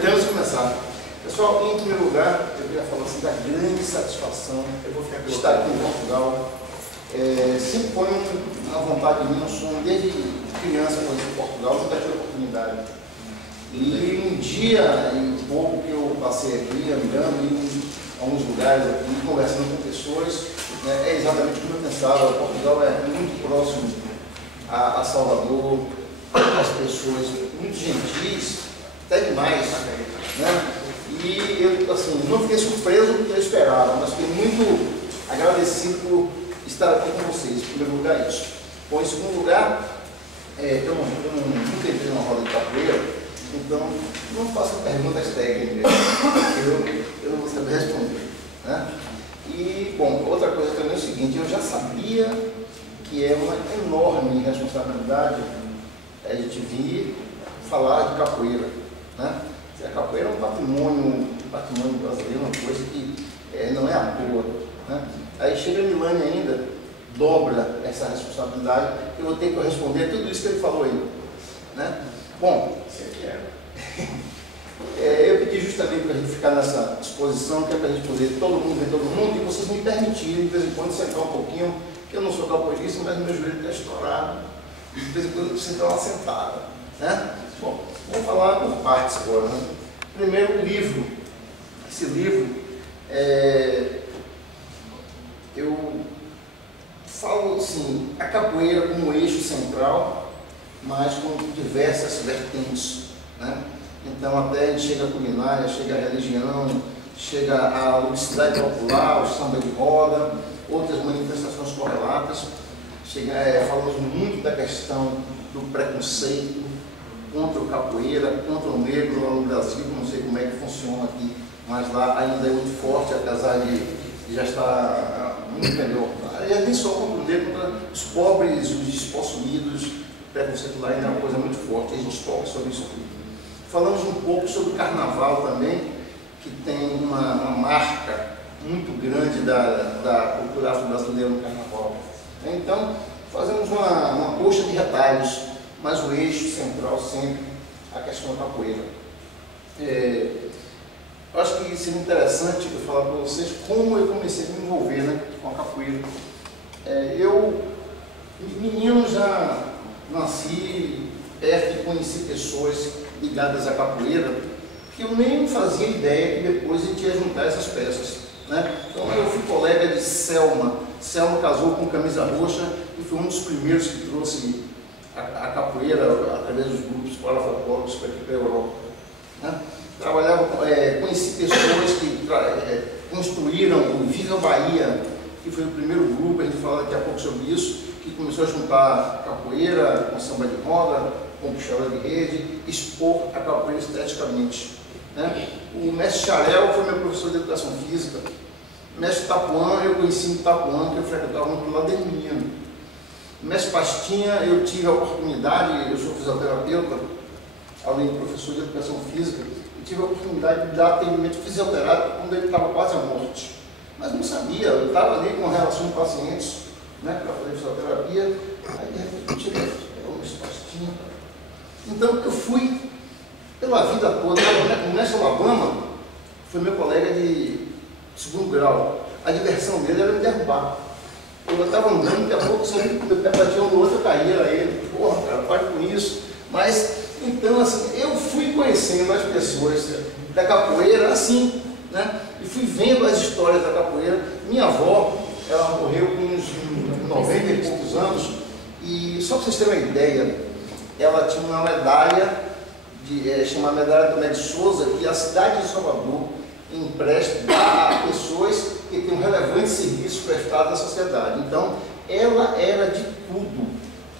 Podemos começar. Pessoal, em primeiro lugar, eu queria falar assim da grande satisfação de estar aqui em Portugal. Sempre foi uma vontade minha, um sonho, desde criança, conhecer Portugal, nunca tive oportunidade. E um dia, e pouco que eu passei aqui, andando em alguns lugares aqui, conversando com pessoas, é exatamente como eu pensava. Portugal é muito próximo a Salvador, as pessoas muito gentis, até demais, né? E eu, assim, não fiquei surpreso porque eu esperava, mas fiquei muito agradecido por estar aqui com vocês. Em primeiro lugar, isso. Bom, em segundo lugar, eu nunca entrei numa roda de capoeira, então não faço perguntas técnicas, eu não vou saber responder, né? E, bom, outra coisa também é o seguinte, eu já sabia que é uma enorme responsabilidade a gente vir falar de capoeira, né? A capoeira é um patrimônio brasileiro, uma coisa que não é à toa, né? Aí chega Milani ainda, dobra essa responsabilidade, eu vou ter que responder tudo isso que ele falou aí, né? Bom, eu pedi justamente para a gente ficar nessa exposição, que é para a gente poder todo mundo ver todo mundo, e vocês me permitirem de vez em quando sentar um pouquinho, que eu não sou capoeirista, mas meu joelho está estourado, e de vez em quando eu preciso dar uma sentada, né? Bom, vamos falar por partes agora, né? Primeiro, o livro. Esse livro, eu falo assim, a capoeira como eixo central, mas com diversas vertentes, né? Então, até a gente chega à culinária, chega à religião, chega à ludicidade popular, o samba de roda, outras manifestações correlatas. Falamos muito da questão do preconceito contra o capoeira, contra o negro lá no Brasil, não sei como é que funciona aqui, mas lá ainda é muito forte, apesar de já estar muito melhor. Aliás, nem só contra o negro, contra os pobres, os despossuídos, o preconceito lá ainda é uma coisa muito forte, a gente toca sobre isso aqui. Falamos um pouco sobre o carnaval também, que tem uma marca muito grande da cultura afro-brasileira no carnaval. Então, fazemos uma coxa de retalhos, mas o eixo central sempre a questão da capoeira. Eu acho que seria interessante eu falar para vocês como eu comecei a me envolver, né, com a capoeira. Eu, menino, já nasci perto e conheci pessoas ligadas à capoeira, que eu nem fazia ideia que depois a gente ia juntar essas peças, né? Então eu fui colega de Selma. Selma casou com Camisa Roxa e foi um dos primeiros que trouxe a capoeira através dos grupos parafolclóricos para aqui para a Europa, né? Conheci pessoas que construíram o Viva Bahia, que foi o primeiro grupo, a gente fala daqui a pouco sobre isso, que começou a juntar capoeira com samba de roda, com puxador de rede, expor a capoeira esteticamente, né? O mestre Charel foi meu professor de educação física. O mestre Tapuã, eu conheci em Tapuã, que eu frequentava muito lá desde menino. O mestre Pastinha, eu tive a oportunidade, eu sou fisioterapeuta, além de professor de educação física, eu tive a oportunidade de dar atendimento fisioterápico quando ele estava quase à morte. Mas não sabia, eu estava ali com relação de pacientes, né, para fazer fisioterapia, aí de repente eu tirei o mestre Pastinha. Então eu fui pela vida toda. O mestre Alabama foi meu colega de segundo grau. A diversão dele era me derrubar. Eu estava andando, daqui a pouco saí, meu pé batia um no outro, eu caía. Ele, porra, cara, para com isso. Mas, então, assim, eu fui conhecendo as pessoas da capoeira assim, né? E fui vendo as histórias da capoeira. Minha avó, ela morreu com uns 90 e poucos anos. E só para vocês terem uma ideia, ela tinha uma medalha, chamada Medalha Tomé de Souza, que a cidade de Salvador empresta a pessoas que têm um relevante serviço prestado à sociedade. Então, ela era de tudo.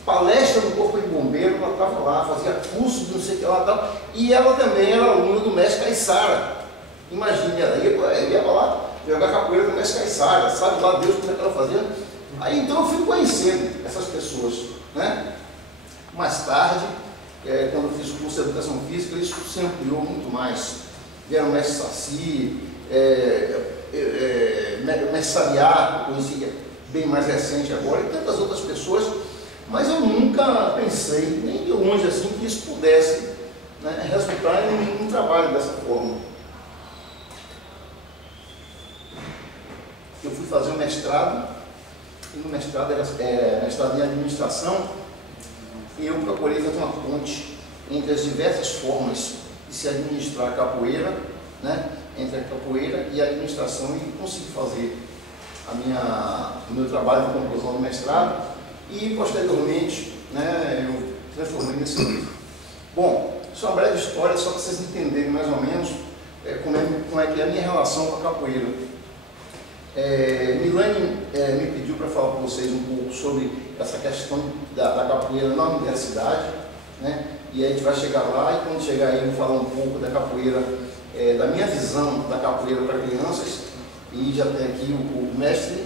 Palestra do Corpo de Bombeiro, ela estava lá, fazia curso de não sei o que lá tal, e ela também era aluna do mestre Caissara. Imagine, ela ia lá jogar capoeira com o mestre Caissara, sabe lá Deus como é que ela fazia. Aí então eu fui conhecendo essas pessoas, né? Mais tarde, quando eu fiz o curso de educação física, isso se ampliou muito mais. Vieram o mestre Saci, mestre Sabiá, que eu conheci bem mais recente agora, e tantas outras pessoas, mas eu nunca pensei, nem de longe assim, que isso pudesse né, resultar em um trabalho dessa forma. Eu fui fazer um mestrado, e no mestrado era mestrado em administração, e eu procurei fazer uma ponte entre as diversas formas de se administrar a capoeira, né, entre a capoeira e a administração, e consegui fazer o meu trabalho de conclusão do mestrado, e posteriormente, né, eu transformei nesse livro. Bom, isso é uma breve história, só para vocês entenderem mais ou menos como é que é a minha relação com a capoeira. Milane me pediu para falar com vocês um pouco sobre essa questão da capoeira na universidade, né? E aí a gente vai chegar lá, e quando chegar aí eu vou falar um pouco da capoeira, da minha visão da capoeira para crianças, e já tem aqui o mestre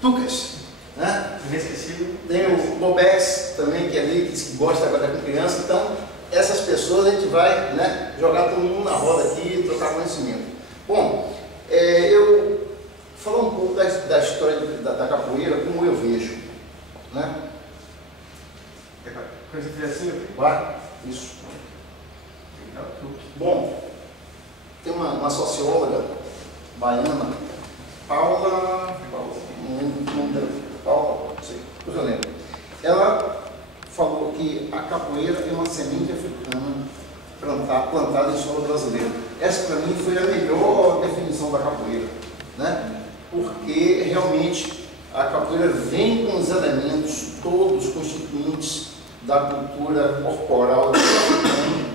Tucas, né? Inesquecível. Tem o Bobex também, que é ali, que gosta agora com criança. Então, essas pessoas a gente vai, né, jogar todo mundo na roda aqui e trocar conhecimento. Bom, eu falar um pouco da história da capoeira, como eu vejo, né? Coisa que assim, Vai? Isso. Bom, tem uma socióloga baiana, Paula, não lembro o nome dela, Paula, não sei, eu lembro. Ela falou que a capoeira é uma semente africana plantada em solo brasileiro. Essa, para mim, foi a melhor definição da capoeira, né? Porque realmente a capoeira vem com os elementos todos constituintes da cultura corporal do africano,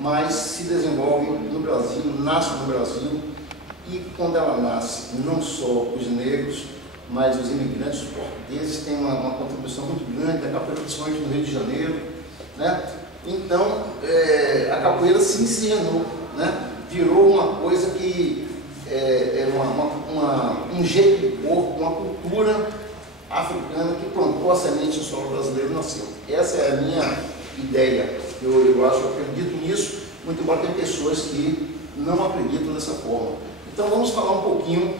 mas se desenvolve no Brasil, nasce no Brasil, e quando ela nasce, não só os negros, mas os imigrantes portugueses têm uma contribuição muito grande da capoeira, principalmente no Rio de Janeiro, né? Então, a capoeira se miscigenou, né? Virou uma coisa que um jeito de corpo, uma cultura africana que plantou a semente no solo brasileiro e nasceu. Essa é a minha ideia. Eu acho, eu acredito nisso, muito embora tenha pessoas que não acreditam dessa forma. Então vamos falar um pouquinho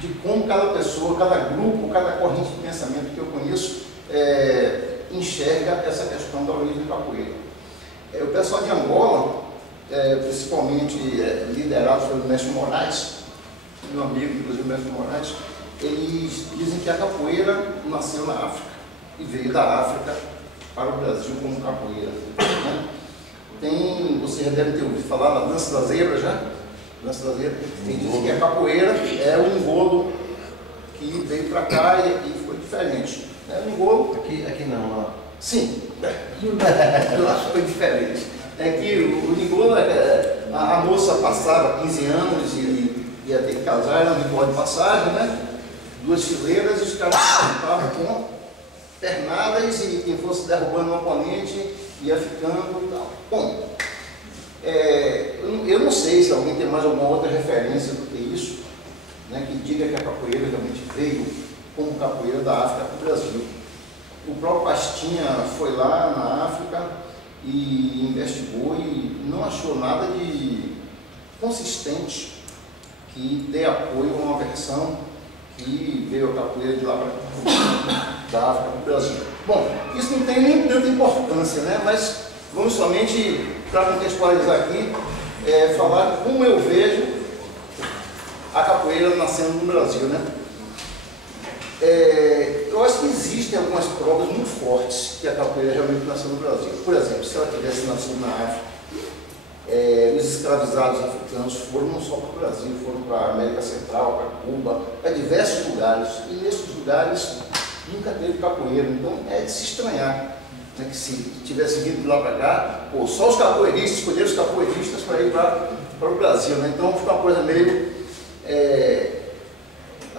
de como cada pessoa, cada grupo, cada corrente de pensamento que eu conheço enxerga essa questão da origem da capoeira. O pessoal de Angola, principalmente liderado pelo Mestre Moraes, meu amigo, inclusive o Mestre Moraes, eles dizem que a capoeira nasceu na África e veio da África para o Brasil como capoeira, né? Vocês já devem ter ouvido falar da dança da zebra já? Dança da zebra. Tem dizem que a capoeira é o engodo que veio para cá e foi diferente. O engodo... Aqui não, lá. Sim, eu acho que foi diferente. É que o engodo, a moça passava 15 anos e ia ter que casar, era um ritual de passagem, né? 2 fileiras, e os caras estavam com pernadas, e quem fosse derrubando o oponente ia ficando e tal. Bom, eu não sei se alguém tem mais alguma outra referência do que isso, né, que diga que a capoeira realmente veio como capoeira da África para o Brasil. O próprio Pastinha foi lá na África e investigou e não achou nada de consistente que dê apoio a uma versão que veio a capoeira de lá da África para o Brasil. Bom, isso não tem nem tanta importância, né? Mas vamos somente, para contextualizar aqui, falar como eu vejo a capoeira nascendo no Brasil, né? Eu acho que existem algumas provas muito fortes que a capoeira realmente nasceu no Brasil. Por exemplo, se ela tivesse nascido na África, os escravizados africanos foram não só para o Brasil, foram para a América Central, para Cuba, para diversos lugares, e nesses lugares nunca teve capoeira. Então é de se estranhar, né, que se tivesse vindo de lá para cá, só os capoeiristas, escolheram os capoeiristas para ir para o Brasil, né? Então fica uma coisa meio,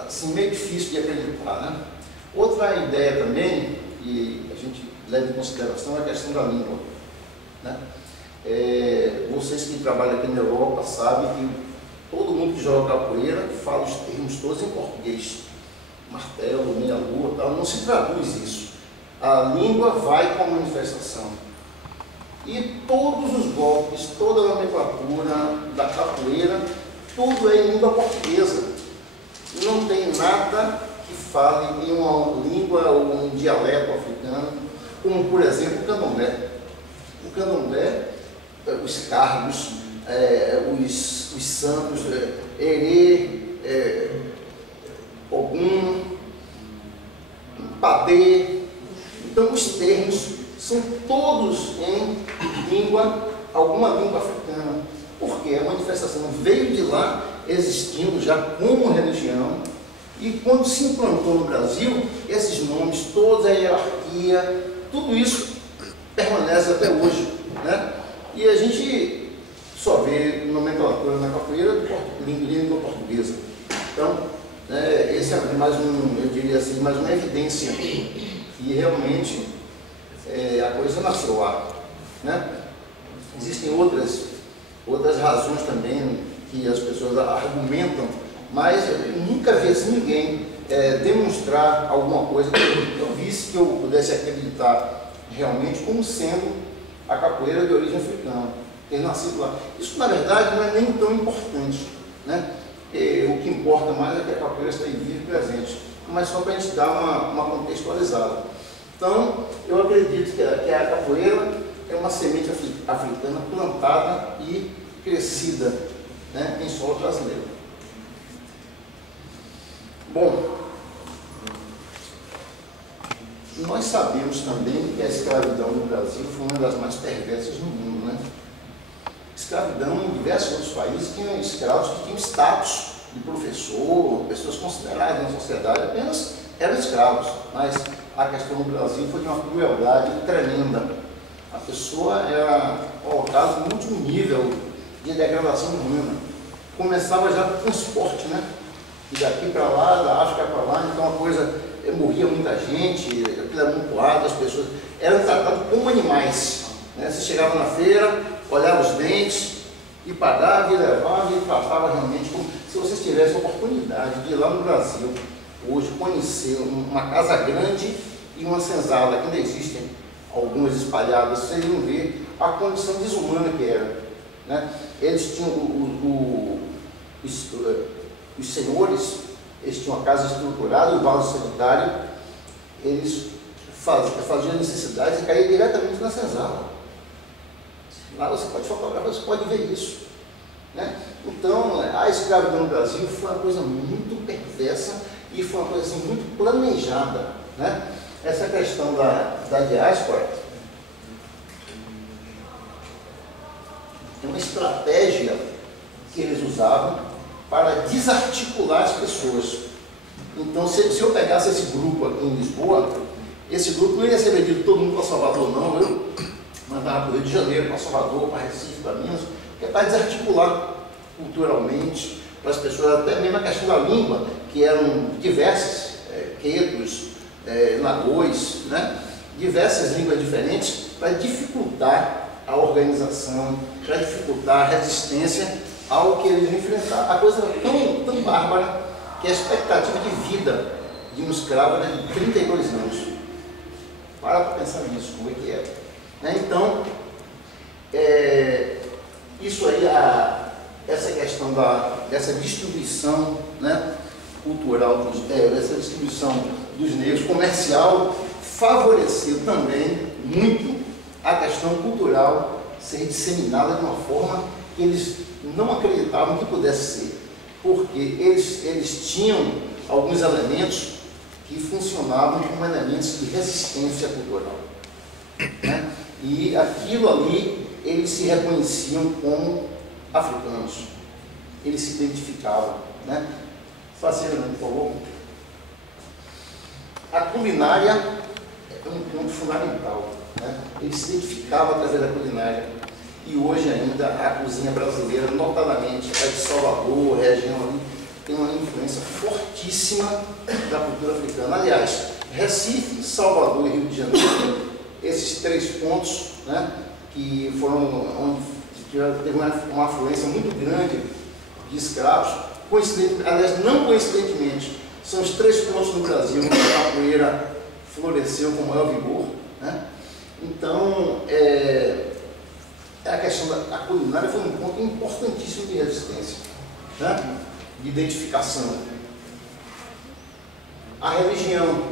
assim, meio difícil de acreditar, né? Outra ideia também, que a gente leva em consideração, é a questão da língua, né? Vocês que trabalham aqui na Europa sabem que todo mundo que joga capoeira fala os termos todos em português. Martelo, meia-lua, tal, não se traduz isso. A língua vai com a manifestação. E todos os golpes, toda a nomenclatura da capoeira, tudo é em língua portuguesa. Não tem nada que fale em uma língua ou um dialeto africano, como por exemplo o candomblé. O candomblé, os cargos, os santos, Herê, Ogum, Padê. Então, os termos são todos em língua, alguma língua africana, porque a manifestação veio de lá, existindo já como religião, e quando se implantou no Brasil, esses nomes, toda a hierarquia, tudo isso permanece até hoje, né? E a gente só vê nomenclatura na capoeira de língua portuguesa. Então, esse é mais eu diria assim, mais uma evidência que realmente a coisa nasceu lá, né? Existem outras razões também que as pessoas argumentam, mas eu nunca vi assim ninguém demonstrar alguma coisa que eu visse, que eu pudesse acreditar realmente como sendo a capoeira de origem africana, ter nascido lá. Isso, na verdade, não é nem tão importante, né? O que importa mais é que a capoeira está viva e presente, mas só para a gente dar uma contextualizada. Então, eu acredito que a capoeira é uma semente africana plantada e crescida, né, em solo brasileiro. Bom, nós sabemos também que a escravidão no Brasil foi uma das mais perversas no mundo, né? Escravidão em diversos outros países tinham escravos que tinham status de professor, pessoas consideradas na sociedade apenas eram escravos, mas a questão no Brasil foi de uma crueldade tremenda. A pessoa era colocada no último nível de degradação humana. Começava já com o transporte, né? E daqui para lá, da África para lá, então a coisa, morria muita gente, aquilo era amontoado, as pessoas eram tratadas como animais, né? Você chegava na feira, olhava os dentes e pagava e levava e tratava realmente como se você tivesse a oportunidade de ir lá no Brasil hoje conhecer uma casa grande e uma senzala, que ainda existem algumas espalhadas, vocês iam ver a condição desumana que era, né? Eles tinham os senhores, eles tinham a casa estruturada, o vaso sanitário, eles faziam necessidades e caíam diretamente na senzala. Lá você pode fotografar, você pode ver isso, né? Então, a escravidão no Brasil foi uma coisa muito perversa e foi uma coisa assim, muito planejada, né? Essa questão da diáspora é uma estratégia que eles usavam para desarticular as pessoas. Então, se eu pegasse esse grupo aqui em Lisboa, esse grupo não ia ser vendido todo mundo para Salvador, não. Eu mandava para o Rio de Janeiro, para Salvador, para Recife, para Minas, que é para desarticular culturalmente, para as pessoas, até mesmo a questão da língua, que eram diversas, quetos, nagôs, né? Diversas línguas diferentes, para dificultar a organização, para dificultar a resistência ao que eles enfrentaram. A coisa era tão bárbara que a expectativa de vida de um escravo era de 32 anos. Para pensar nisso, como é que é. Né? Então, isso aí, essa questão dessa distribuição, né, cultural, dessa distribuição dos negros, comercial, favoreceu também muito a questão cultural ser disseminada de uma forma que eles não acreditavam que pudesse ser, porque eles tinham alguns elementos que funcionavam como elementos de resistência cultural, né? E aquilo ali, eles se reconheciam como africanos, eles se identificavam, né? Facilmente, por favor. A culinária é um ponto fundamental, né? Eles se identificavam através da culinária. E hoje ainda a cozinha brasileira, notadamente a de Salvador, região ali, tem uma influência fortíssima da cultura africana. Aliás, Recife, Salvador e Rio de Janeiro, esses três pontos, né, que foram onde teve uma afluência muito grande de escravos, aliás, não coincidentemente, são os três pontos no Brasil onde a capoeira floresceu com maior vigor, né? Então, a questão da culinária foi um ponto importantíssimo de resistência, né? De identificação. A religião.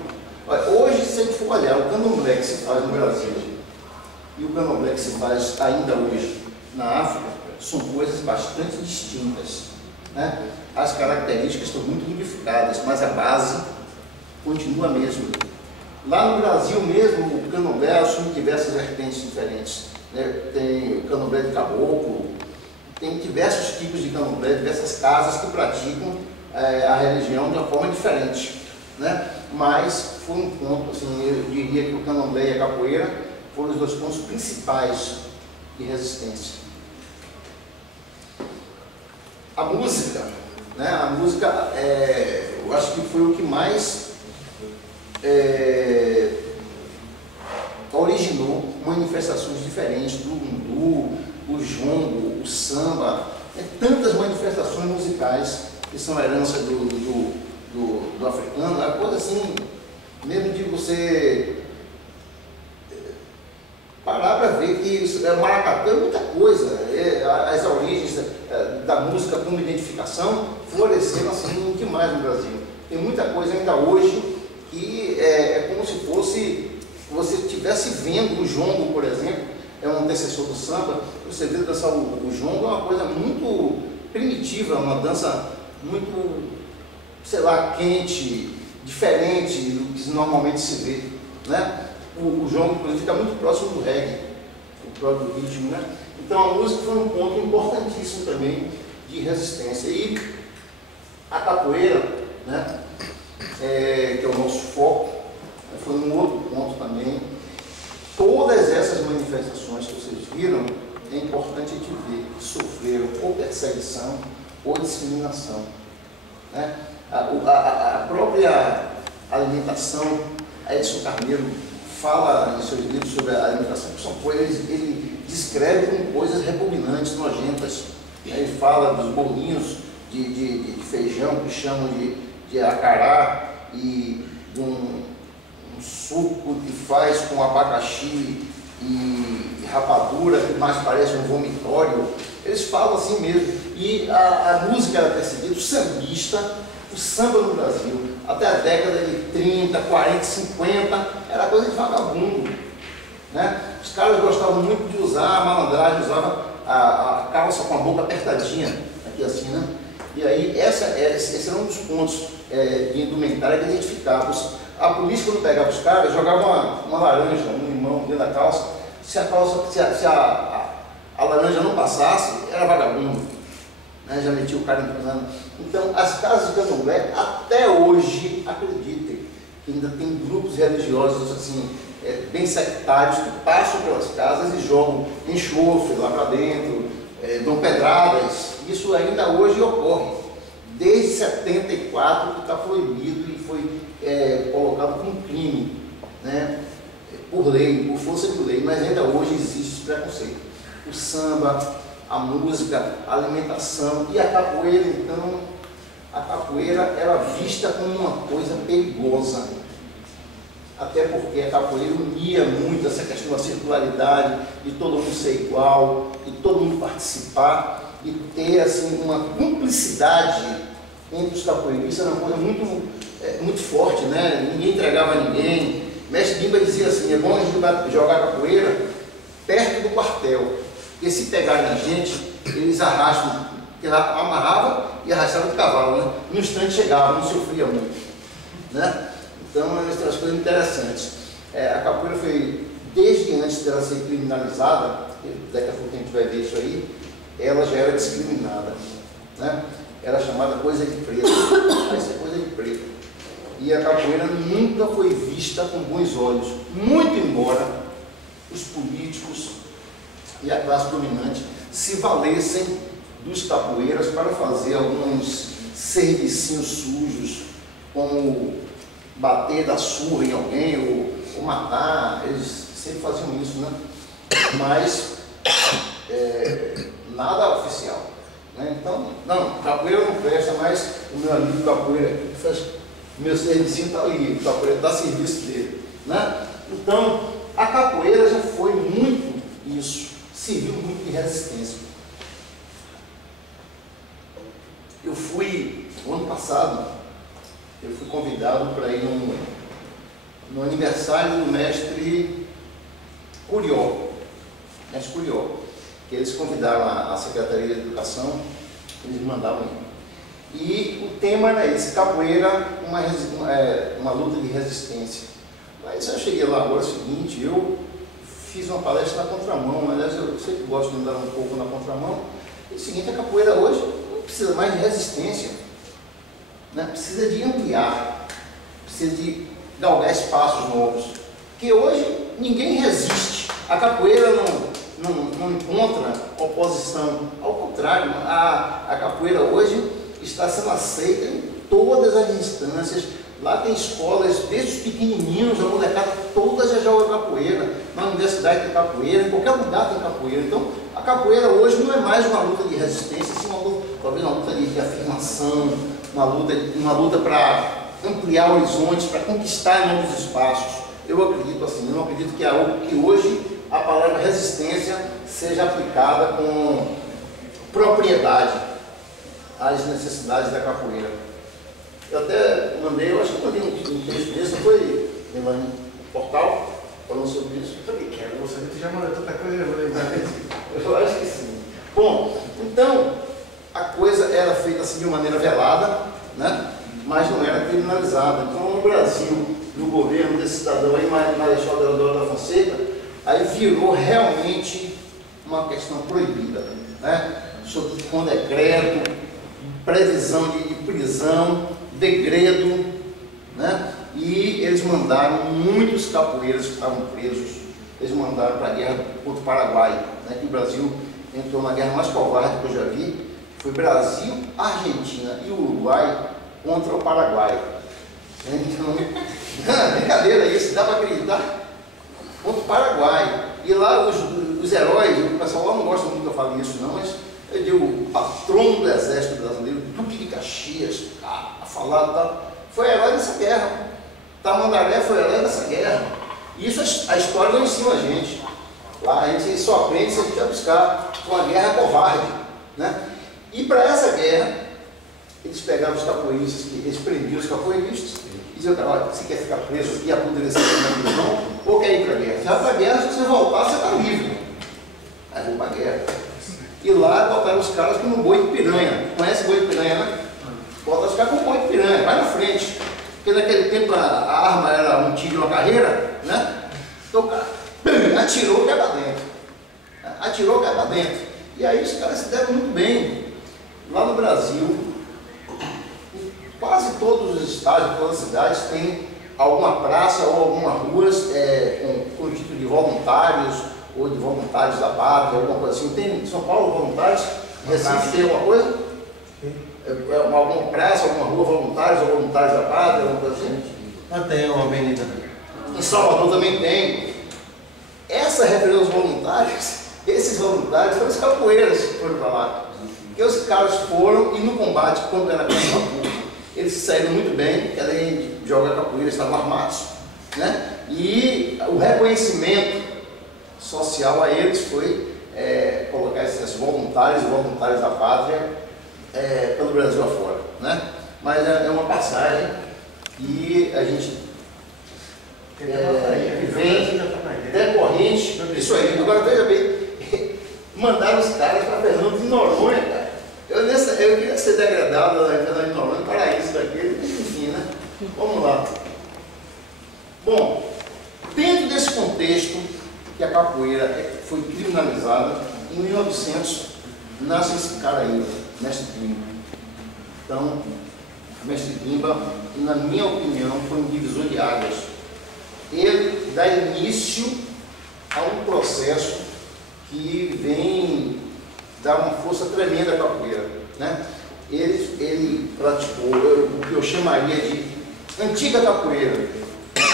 Hoje, se a gente for olhar o candomblé que se faz no Brasil, e o candomblé que se faz ainda hoje na África são coisas bastante distintas, né? As características estão muito modificadas, mas a base continua a mesma. Lá no Brasil mesmo, o candomblé assume diversas vertentes diferentes, né? Tem o candomblé de caboclo, tem diversos tipos de candomblé, diversas casas que praticam a religião de uma forma diferente, né? Mas foi um ponto, assim, eu diria que o candomblé e a capoeira foram os dois pontos principais de resistência. A música, né? A música, eu acho que foi o que mais originou manifestações diferentes do lundu, o jongo, o samba, tantas manifestações musicais que são herança do africano, é coisa assim, mesmo de você parar para ver que o maracatu é muita coisa, as origens da música como identificação floresceram assim demais no Brasil. Tem muita coisa ainda hoje que é como se fosse, você estivesse vendo o jongo, por exemplo, é um antecessor do samba, você vê dançar o jongo, é uma coisa muito primitiva, uma dança muito, sei lá, quente, diferente do que normalmente se vê, né? O jongo, inclusive, fica muito próximo do reggae, o próprio ritmo, né? Então a música foi um ponto importantíssimo também de resistência. E a capoeira, né, que é o nosso foco, foi um outro ponto também. Todas essas manifestações que vocês viram, é importante a gente ver que sofreram ou perseguição ou discriminação, né? A própria alimentação, a Edson Carneiro fala em seus livros sobre a alimentação, que são coisas, ele descreve como coisas repugnantes, nojentas. Ele fala dos bolinhos de feijão que chamam de acará e de um suco que faz com abacaxi e rapadura, que mais parece um vomitório. Eles falam assim mesmo. E a música era percebida, o sambista, o samba no Brasil, até a década de 30, 40, 50, era coisa de vagabundo, né? Os caras gostavam muito de usar a malandragem, usavam a calça com a boca apertadinha, aqui assim, né? E aí, esse era um dos pontos de indumentária que identificávamos. A polícia, quando pegava os caras, jogava uma laranja, um limão dentro da calça. Se a laranja não passasse, era vagabundo, né? Já metia o cara em prisão. Então, as casas de candomblé, até hoje, acreditem, que ainda tem grupos religiosos assim, bem sectários, que passam pelas casas e jogam enxofre lá para dentro, dão pedradas. Isso ainda hoje ocorre. Desde 74 que está proibido e foi colocado como crime, né? Por lei, por força de lei, mas ainda hoje existe esse preconceito. O samba, a música, a alimentação e a capoeira, então, a capoeira era vista como uma coisa perigosa. Até porque a capoeira unia muito essa questão da circularidade, de todo mundo ser igual, de todo mundo participar e ter assim, uma cumplicidade entre os capoeiristas, era uma coisa muito forte, né? Ninguém entregava a ninguém. Mestre Bimba dizia assim, é bom a gente jogar capoeira perto do quartel, porque se pegarem a gente, eles arrastam, porque lá amarrava e arrastava de cavalo, né? No instante chegava, não sofria muito, né? Então, essas são as coisas interessantes. A capoeira foi, desde antes dela ser criminalizada, daqui a pouco a gente vai ver isso aí, ela já era discriminada, né? Era chamada coisa de preto, vai ser coisa de preto. E a capoeira nunca foi vista com bons olhos, muito embora os políticos e a classe dominante se valessem dos capoeiras para fazer alguns servicinhos sujos, como bater da surra em alguém ou matar. Eles sempre faziam isso, né? Mas nada oficial, né? Então, não, capoeira não presta, mas o meu amigo capoeira que faz meu serviço está ali, o capoeira dá serviço dele, né? Então, a capoeira já foi muito isso, serviu muito de resistência. Eu fui, no ano passado, eu fui convidado para ir no aniversário do mestre Curió. na Escurió, que eles convidaram a Secretaria de Educação, eles mandavam ir. E o tema era esse, capoeira, uma luta de resistência. Mas eu cheguei lá agora, é o seguinte, eu fiz uma palestra na contramão, aliás, eu sempre gosto de andar um pouco na contramão. É o seguinte, a capoeira hoje não precisa mais de resistência, né? Precisa de ampliar, precisa de galgar espaços novos, porque hoje ninguém resiste, a capoeira não encontra oposição, ao contrário, a capoeira hoje está sendo aceita em todas as instâncias. Lá tem escolas, desde os pequenininhos, a molecada toda já joga capoeira, na universidade tem capoeira, em qualquer lugar tem capoeira. Então, a capoeira hoje não é mais uma luta de resistência, sim, talvez uma luta de afirmação, uma luta para ampliar horizontes, para conquistar novos espaços. Eu acredito assim, eu não acredito que hoje a palavra resistência seja aplicada com propriedade às necessidades da capoeira. Eu até mandei, eu acho que eu mandei um texto desse, não foi, Elaine, no portal, falando sobre isso. Eu também quero, você já mandou tanta coisa, eu vou lembrar disso. Eu acho que sim. Bom, então, a coisa era feita assim de uma maneira velada, né? Mas não era criminalizada. Então, no Brasil, no governo desse cidadão aí, Marechal Deodoro da Fonseca, aí virou realmente uma questão proibida, né? Com decreto, previsão de prisão, degredo, né? E eles mandaram muitos capoeiras que estavam presos, eles mandaram para a guerra contra o Paraguai, né? Que o Brasil entrou na guerra mais covarde que eu já vi, foi Brasil, Argentina e Uruguai contra o Paraguai. Então, brincadeira isso, dá para acreditar? Contra o Paraguai. E lá os heróis, o pessoal lá não gosta muito que eu fale isso não, mas eu digo, o patrono do exército brasileiro, Duque de Caxias, a falar, tá, foi herói dessa guerra. Tamandaré foi herói dessa guerra. E isso a história não ensina a gente. Lá a gente só aprende se a gente vai buscar uma guerra covarde, né? E para essa guerra, eles pegavam os capoeiristas, eles prendiam os capoeiristas e diziam, olha, você quer ficar preso aqui, apodrecer na prisão, ou quer ir para a guerra? Se vai para a guerra, se você voltar, você está livre. Aí vou para a guerra. E lá botaram os caras com um boi de piranha. Conhece boi de piranha, né? Botaram os caras com um boi de piranha, vai na frente. Porque naquele tempo a arma era um tiro e uma carreira, né? Então o cara atirou, cai para dentro. Atirou, cai para dentro. E aí os caras se deram muito bem. Lá no Brasil, quase todos os estados, todas as cidades têm alguma praça ou algumas ruas com o título de voluntários ou de voluntários da pátria, alguma coisa assim. Tem em São Paulo voluntários? Recife tem alguma coisa? Alguma praça, alguma rua voluntários ou voluntários da pátria, alguma coisa assim? Não tem uma avenida. Em Salvador também tem. Essa referência aos voluntários, esses voluntários foram os capoeiras que foram para lá. Porque os caras foram e no combate, quando era contra eles saíram muito bem, além de jogar capoeira, estavam armados, né? E o reconhecimento social a eles foi colocar esses voluntários e voluntários da pátria pelo Brasil afora, né? Mas é uma passagem que a gente vem decorrente, isso aí. Agora veja bem, mandaram os caras para Fernando de Noronha, cara. Eu queria ser degradado lá em Fernando de Noronha, paraíso daquele, enfim, né? Vamos lá. Bom, dentro desse contexto que a capoeira foi criminalizada, em 1900 nasce esse cara aí, Mestre Pimba. Então, Mestre Pimba, na minha opinião, foi um divisor de águas. Ele dá início a um processo que vem dar uma força tremenda à capoeira, né? Ele praticou o que eu chamaria de antiga capoeira.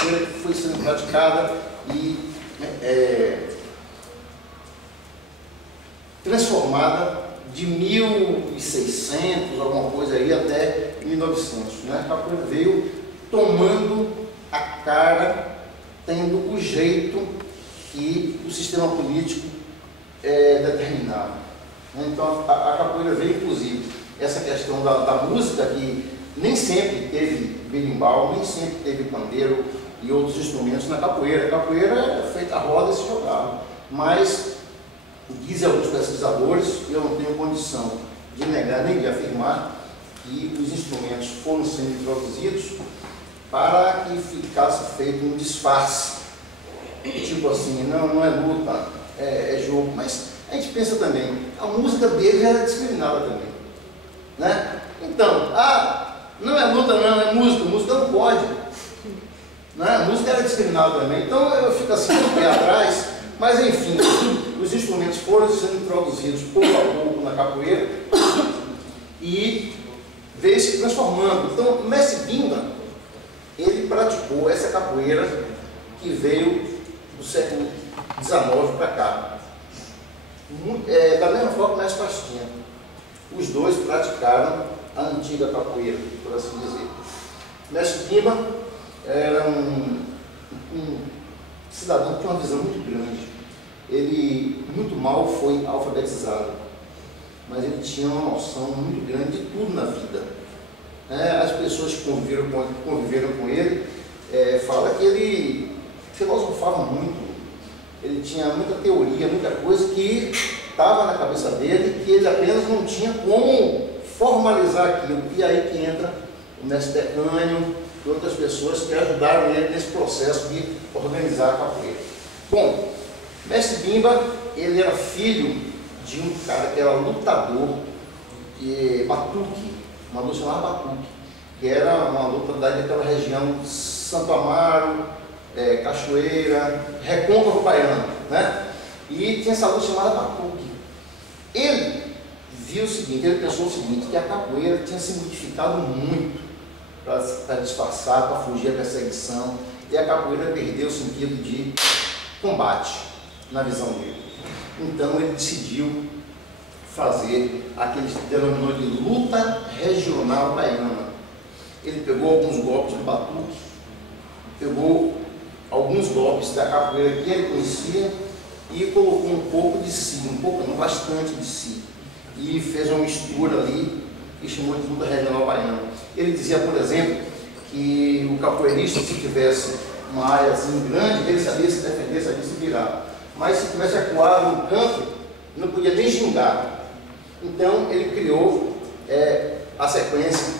Ele foi sendo praticada e transformada de 1600, alguma coisa aí, até 1900. Né? A capoeira veio tomando a cara, tendo o jeito que o sistema político determinava. Então a capoeira veio, inclusive, essa questão da música, que nem sempre teve berimbau, nem sempre teve pandeiro e outros instrumentos na capoeira. A capoeira é feita a roda e se jogava. Mas Dizem alguns pesquisadores, e eu não tenho condição de negar nem de afirmar, que os instrumentos foram sendo introduzidos para que ficasse feito um disfarce. Tipo assim, não é luta, é jogo. Mas a gente pensa também, a música dele já era discriminada também, né? Então, não é luta, não, é música. Música não pode, né? A música era discriminada também. Então eu fico assim, um pé atrás. Mas enfim, os instrumentos foram sendo introduzidos pouco a pouco na capoeira e veio se transformando. Então, o Mestre Bimba, ele praticou essa capoeira que veio do século XIX para cá. Da mesma forma que o Mestre Pastinha. Os dois praticaram a antiga capoeira, por assim dizer. O Mestre Bimba era um cidadão que tinha uma visão muito grande. Ele muito mal foi alfabetizado, mas ele tinha uma noção muito grande de tudo na vida. As pessoas que conviveram com ele falam que ele filosofava muito, ele tinha muita teoria, muita coisa que estava na cabeça dele, que ele apenas não tinha como formalizar aquilo. E aí que entra o Mestre Decânio e outras pessoas que ajudaram ele nesse processo de organizar a capoeira. Bom, Mestre Bimba, ele era filho de um cara que era lutador de batuque, uma luta chamada batuque, que era uma luta daquela região de Santo Amaro, Cachoeira, Recôncavo Baiano, né? E tinha essa luta chamada batuque. Ele viu o seguinte, ele pensou o seguinte, que a capoeira tinha se modificado muito para disfarçar, para fugir da perseguição, e a capoeira perdeu o sentido de combate na visão dele. Então ele decidiu fazer aquele que denominou de luta regional baiana. Ele pegou alguns golpes do batuque, pegou alguns golpes da capoeira que ele conhecia e colocou um pouco de si, bastante de si, e fez uma mistura ali e chamou de luta regional baiana. Ele dizia, por exemplo, que o capoeirista, se tivesse uma área assim grande, ele sabia se defender, sabia se virar. Mas se tivesse acuado no canto, não podia nem gingar. Então ele criou a sequência,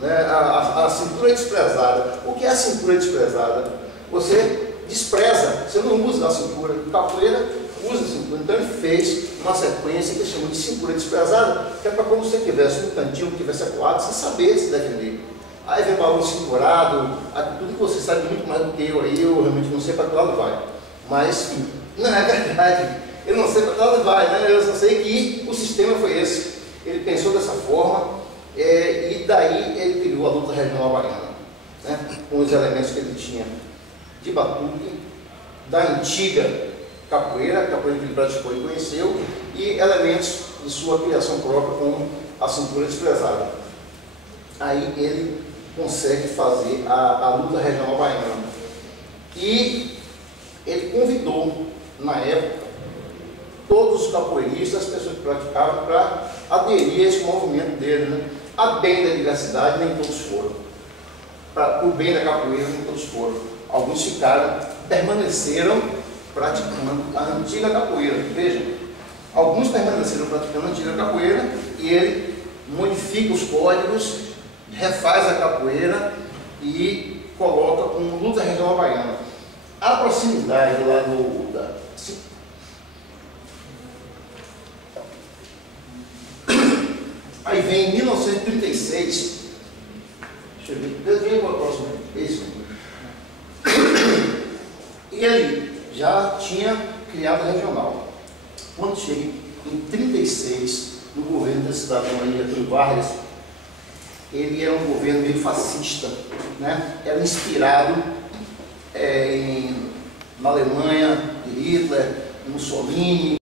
né, a cintura desprezada. O que é a cintura desprezada? Você despreza, você não usa a cintura. O capoeira usa a cintura. Então ele fez uma sequência que ele chamou de cintura desprezada, que é para quando você tivesse no cantinho, que tivesse acuado, você saber se defender. Aí vem balão cinturado, tudo que você sabe muito mais do que eu aí, eu realmente não sei para que lado vai. Mas não é verdade, eu não sei para que lado vai, né? Eu só sei que o sistema foi esse. Ele pensou dessa forma e daí ele criou a luta regional baiana, né? Com os elementos que ele tinha de batuque, da antiga capoeira que ele praticou e conheceu, e elementos de sua criação própria, como a cintura desprezada. Aí ele consegue fazer a luta regional baiana. E ele convidou, na época, todos os capoeiristas, as pessoas que praticavam, para aderir a esse movimento dele, né? A bem da diversidade, nem todos foram. O bem da capoeira, nem todos foram. Alguns permaneceram praticando a antiga capoeira. Vejam, alguns permaneceram praticando a antiga capoeira e ele modifica os códigos, refaz a capoeira e coloca como luta regional baiana. A proximidade lá aí vem em 1936, deixa eu ver, vem para o próximo, esse. E ele já tinha criado a regional. Quando chega em 36, no governo desse cidadão aí, Getúlio Vargas, ele era um governo meio fascista, né? Era inspirado na Alemanha, de Hitler, Mussolini.